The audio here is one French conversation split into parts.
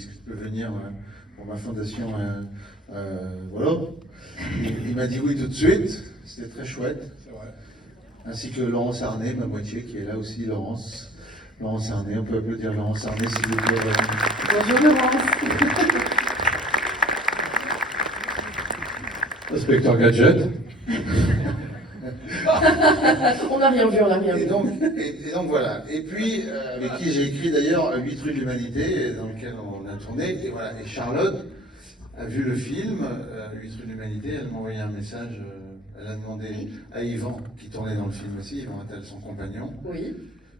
est-ce que tu peux venir pour ma fondation voilà. Il m'a dit oui tout de suite, c'était très chouette. C'est vrai. Ainsi que Laurence Arnay, ma moitié, qui est là aussi, Laurence Arnay, on peut applaudir Laurence Arnay s'il vous plaît. Bonjour Laurence. Inspecteur Gadget. On n'a rien vu, on n'a rien vu. Et donc voilà. Et puis, avec qui j'ai écrit d'ailleurs 8 rues de l'humanité, dans lequel on a tourné. Et voilà. Et Charlotte a vu le film, 8 rues de l'humanité, elle m'a envoyé un message, elle a demandé à Yvan, qui tournait dans le film aussi, Yvan Attal, son compagnon, Oui.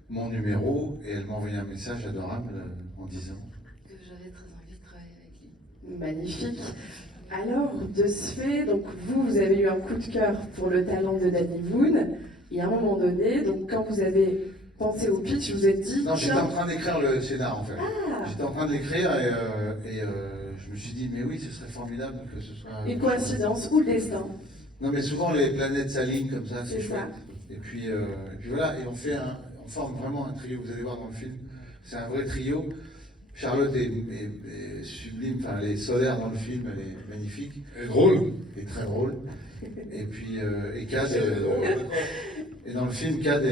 mon numéro, et elle m'a envoyé un message adorable en disant Que j'avais très envie de travailler avec lui. Magnifique. Alors, de ce fait, donc vous avez eu un coup de cœur pour le talent de Danny Boone, et à un moment donné, donc quand vous avez pensé au pitch, vous êtes dit... non, j'étais en train d'écrire le scénar en fait. Ah. J'étais en train de l'écrire et je me suis dit, mais oui, ce serait formidable que ce soit... Une coïncidence ou le destin. Non, mais souvent les planètes s'alignent comme ça, c'est C'est chouette. ça. Et puis voilà, et on forme vraiment un trio, vous allez voir dans le film, c'est un vrai trio. Charlotte est sublime, enfin elle est solaire dans le film, elle est magnifique. Et drôle. Et très drôle. Et puis, et Cad, et dans le film, Cad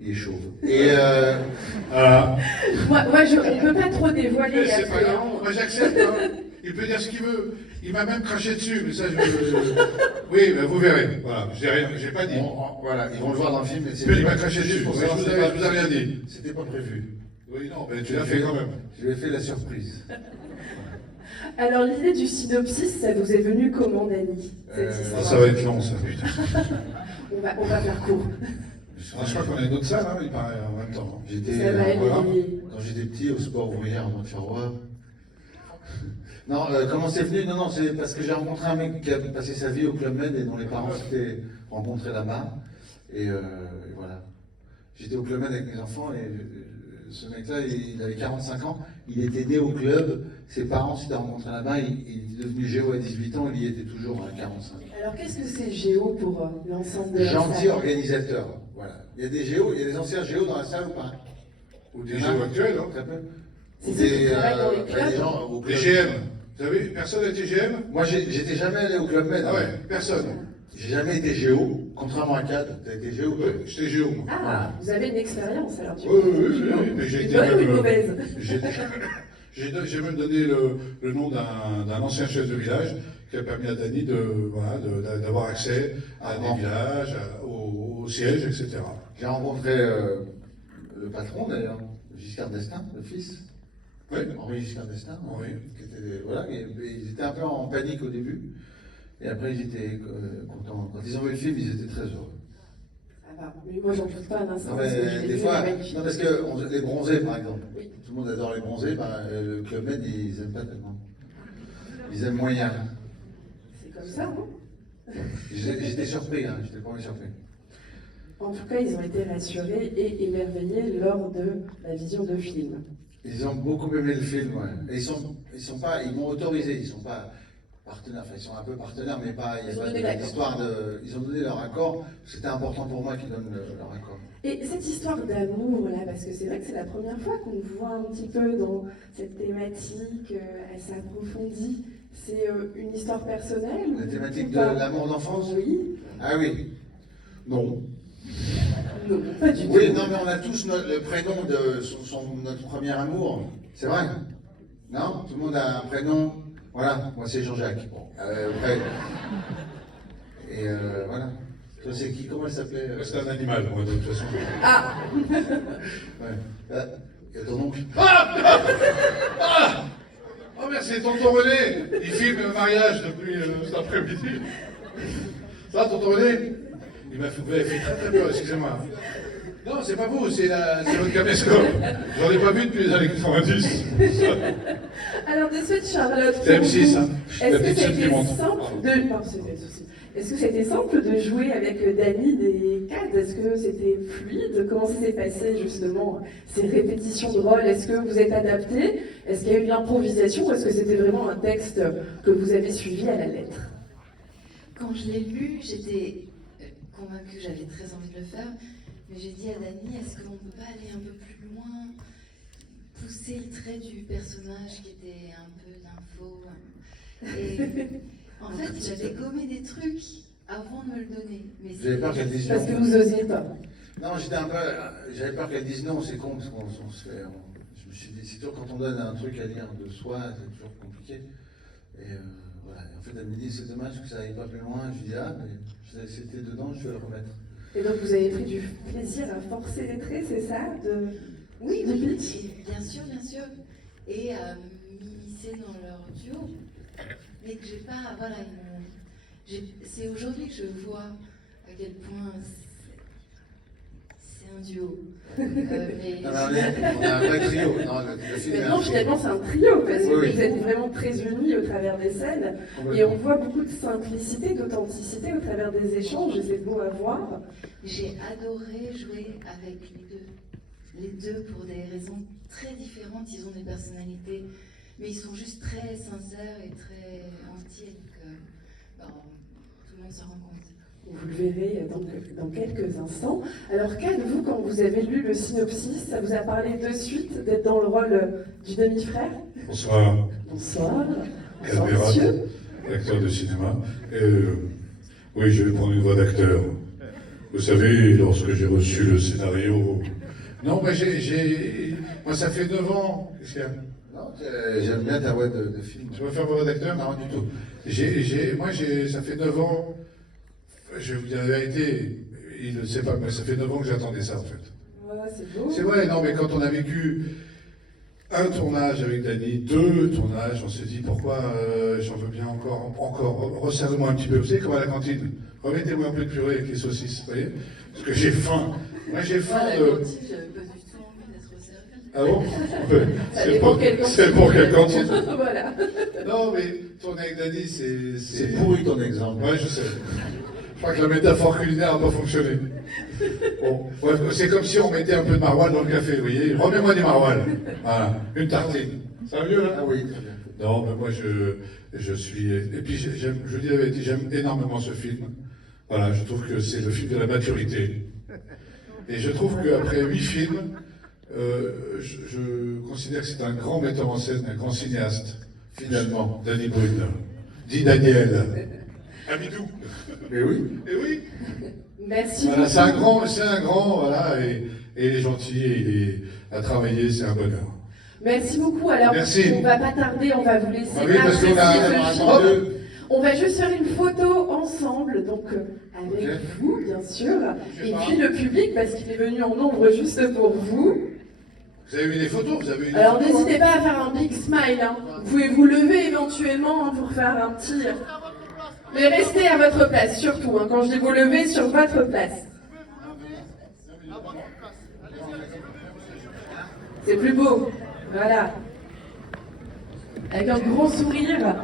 il est chauve. Et Voilà. Moi on ne peut pas trop dévoiler. C'est après, pas grave. hein. Moi j'accepte. Hein. Il peut dire ce qu'il veut. Il m'a même craché dessus, mais ça oui, ben, vous verrez. Voilà, j'ai rien, j'ai pas dit. voilà, ils vont le voir dans le film. Il m'a craché dessus. Pour Je savoir, vous avais rien dit. C'était pas prévu. Oui, non, mais tu l'as fait quand même. Je lui ai fait la surprise. Alors l'idée du synopsis, ça vous est venu comment, Dany, cette histoire? Ça va être long, ça, putain. On va faire court. Je crois qu'on a une autre salle, hein, il paraît, en même temps. J'étais, Ça va aller. voilà. quand j'étais petit, au sport ouvrier en Montferrois. Non, comment c'est venu? Non, c'est parce que j'ai rencontré un mec qui a passé sa vie au Club Med et dont les parents s'étaient rencontrés là-bas. Et voilà. J'étais au Club Med avec mes enfants et ce mec-là, il avait 45 ans. Il était né au club. Ses parents s'étaient rencontrés là-bas. Il est devenu géo à 18 ans. Il y était toujours à 45. Alors qu'est-ce que c'est Géo pour l'ensemble de la Gentil salle? organisateur. Voilà. Il y a des géos, il y a des anciens géos dans la salle ou pas? Ou des géos actuels, hein. Très peu. C'est Ou ceux qui travaillent dans les clubs. des gens au Des club. GM. Vous savez, personne n'a été GM? Moi, j'étais jamais allé au Club Med. Ah ouais, personne. J'ai jamais été géo, contrairement à Cad. T'as été géo? Ouais, j'étais géo, moi. Ah, vous avez une expérience alors du Oui, coup. oui, oui, mais j'ai Une été bonne ou une même, mauvaise? J'ai même donné le nom d'un ancien chef de village qui a permis à Dany d'avoir accès à des villages, au siège, etc. J'ai rencontré le patron d'ailleurs, Giscard d'Estaing, le fils. Oui. Henri Giscard d'Estaing. Oui. Qui était, voilà, et ils étaient un peu en panique au début. Et après, ils étaient contents. Quand ils ont vu le film, ils étaient très heureux. Ça va. Mais moi j'en doute pas un instant. Non, parce que je mais l'ai des vu, fois, il est magnifique. non, parce que les bronzés, par exemple. Oui. Tout le monde adore les bronzés. Le Club Med, ils aiment pas tellement. Ils aiment moyen. C'est comme ça, non? J'étais surpris, hein, j'étais pas surpris. En tout cas, ils ont été rassurés et émerveillés lors de la vision de film. Ils ont beaucoup aimé le film, ouais. Et ils m'ont autorisé, ils sont pas partenaires, enfin ils sont un peu partenaires, mais pas, il Ils n'y ont a donné pas l'accord. d'histoire de. Ils ont donné leur accord, c'était important pour moi qu'ils donnent leur accord. Et cette histoire d'amour là, parce que c'est vrai que c'est la première fois qu'on vous voit un petit peu dans cette thématique assez approfondie, c'est une histoire personnelle? La thématique ou de pas? l'amour d'enfance? Oui. Ah oui. Non. Non, pas du tout. Oui, non, mais on a tous le prénom de notre premier amour. C'est vrai? Non? Tout le monde a un prénom. Voilà, moi c'est Jean-Jacques. Bon, après. Et voilà. Toi c'est qui? Comment elle s'appelait? C'est un animal, moi, de toute façon. Ah. Ouais. Il y a ton oncle. Oh merci, tonton René. Il filme le mariage depuis cet après-midi. Ça, tonton René? Il m'a fait très très peur, excusez-moi. Non, c'est pas vous, c'est votre caméscope. J'en ai pas vu depuis les années 90. Alors, de suite, Charlotte. C'est M6, hein. La Est-ce que petite chaîne qui c'était monte. simple de. Pardon, c'est pas de souci. Est-ce que c'était simple de jouer avec Dany des cadres? Est-ce que c'était fluide? Comment ça s'est passé justement ces répétitions de rôles? Est-ce que vous êtes adapté? Est-ce qu'il y a eu de l'improvisation? Ou est-ce que c'était vraiment un texte que vous avez suivi à la lettre? Quand je l'ai lu, j'étais convaincue, j'avais très envie de le faire, mais j'ai dit à Dany, est-ce qu'on ne peut pas aller un peu plus loin? pousser le trait du personnage qui était un peu d'info. Et en fait, j'avais gommé des trucs avant de me le donner. Mais J'avais peur qu'elle dise non. Parce que vous osiez pas. Non, j'avais peur qu'elle dise non, c'est con, parce qu'on se fait. Je me suis dit, c'est toujours quand on donne un truc à dire de soi, c'est toujours compliqué. Et voilà. Et en fait, elle me dit, c'est dommage que ça n'aille pas plus loin. Je lui dis, ah, mais c'était dedans, je vais le remettre. Et donc vous avez pris du plaisir à forcer les traits, c'est ça oui, du oui, pitch bien sûr. Et m'immiscer dans leur duo. Mais que j'ai pas. Voilà, c'est aujourd'hui que je vois à quel point c'est un duo. Mais Non, mais on est un vrai trio. Non, le film est un Maintenant, trio. finalement, c'est un trio, parce que Oui. vous êtes vraiment très unis au travers des scènes. Et on voit beaucoup de simplicité, d'authenticité au travers des échanges, et c'est beau à voir. j'ai adoré jouer avec les deux. Les deux pour des raisons très différentes. Ils ont des personnalités, mais ils sont juste très sincères et très entiers. Donc, tout le monde se rend compte. Vous le verrez dans quelques instants. Alors, Kad, vous, quand vous avez lu le synopsis, ça vous a parlé de suite d'être dans le rôle du demi-frère? Bonsoir, Bonsoir. Kad Bonsoir, Berat, monsieur. acteur de cinéma. Oui, je vais prendre une voix d'acteur. Vous savez, lorsque j'ai reçu le scénario, Non, moi ça fait 9 ans. Qu'est-ce qu'il y a? Non, j'aime bien ta voix de film. Tu veux faire voix d'acteur? Non, du tout. Ça fait 9 ans, je vais vous dire la vérité, il ne sait pas, mais ça fait 9 ans que j'attendais ça en fait. Ouais, c'est beau. C'est vrai, non, mais quand on a vécu un tournage avec Dany, 2 tournages, on s'est dit pourquoi j'en veux bien encore, resserrez-moi un petit peu. Vous savez, comme à la cantine, remettez-moi un peu de purée avec les saucisses, vous voyez? Parce que j'ai faim. Moi j'ai faim À la de. cantine, j'avais pas du tout envie d'être resservie. Ah bon? Ça C'est dépend quelle c'est pour quelle cantine? Voilà. Non, mais tourner avec Dany, C'est pourri ton exemple. Ouais, je sais. Je crois que la métaphore culinaire n'a pas fonctionné. Bon, bref, c'est comme si on mettait un peu de maroilles dans le café, vous voyez. Remets-moi des maroilles. Voilà, une tartine. Ça va mieux là? Ah oui, très bien. Non, mais moi je suis. Et puis je dis la vérité, j'aime énormément ce film. Voilà, je trouve que c'est le film de la maturité. Et je trouve qu'après 8 films, je considère que c'est un grand metteur en scène, un grand cinéaste. Finalement. Dany Brune. Dit Daniel. Amidou. Mais oui. Et oui. Merci Voilà, beaucoup. c'est un grand, voilà, et il est gentil, et il est à travailler, c'est un bonheur. Merci beaucoup. Alors, Merci. on va pas tarder, on va vous laisser Ah oui, parce qu'on a apprécier un ce grand film. deux. On va juste faire une photo ensemble, donc avec Ok. vous, bien sûr, Je et sais puis pas. le public, parce qu'il est venu en nombre juste pour vous. Vous avez vu des photos? Vous avez vu des Alors, photos, n'hésitez pas à faire un big smile. Hein. Vous pouvez vous lever éventuellement pour faire un petit. Mais restez à votre place, surtout. Hein, quand je dis vous lever, sur votre place. C'est plus beau. Voilà. Avec un grand sourire.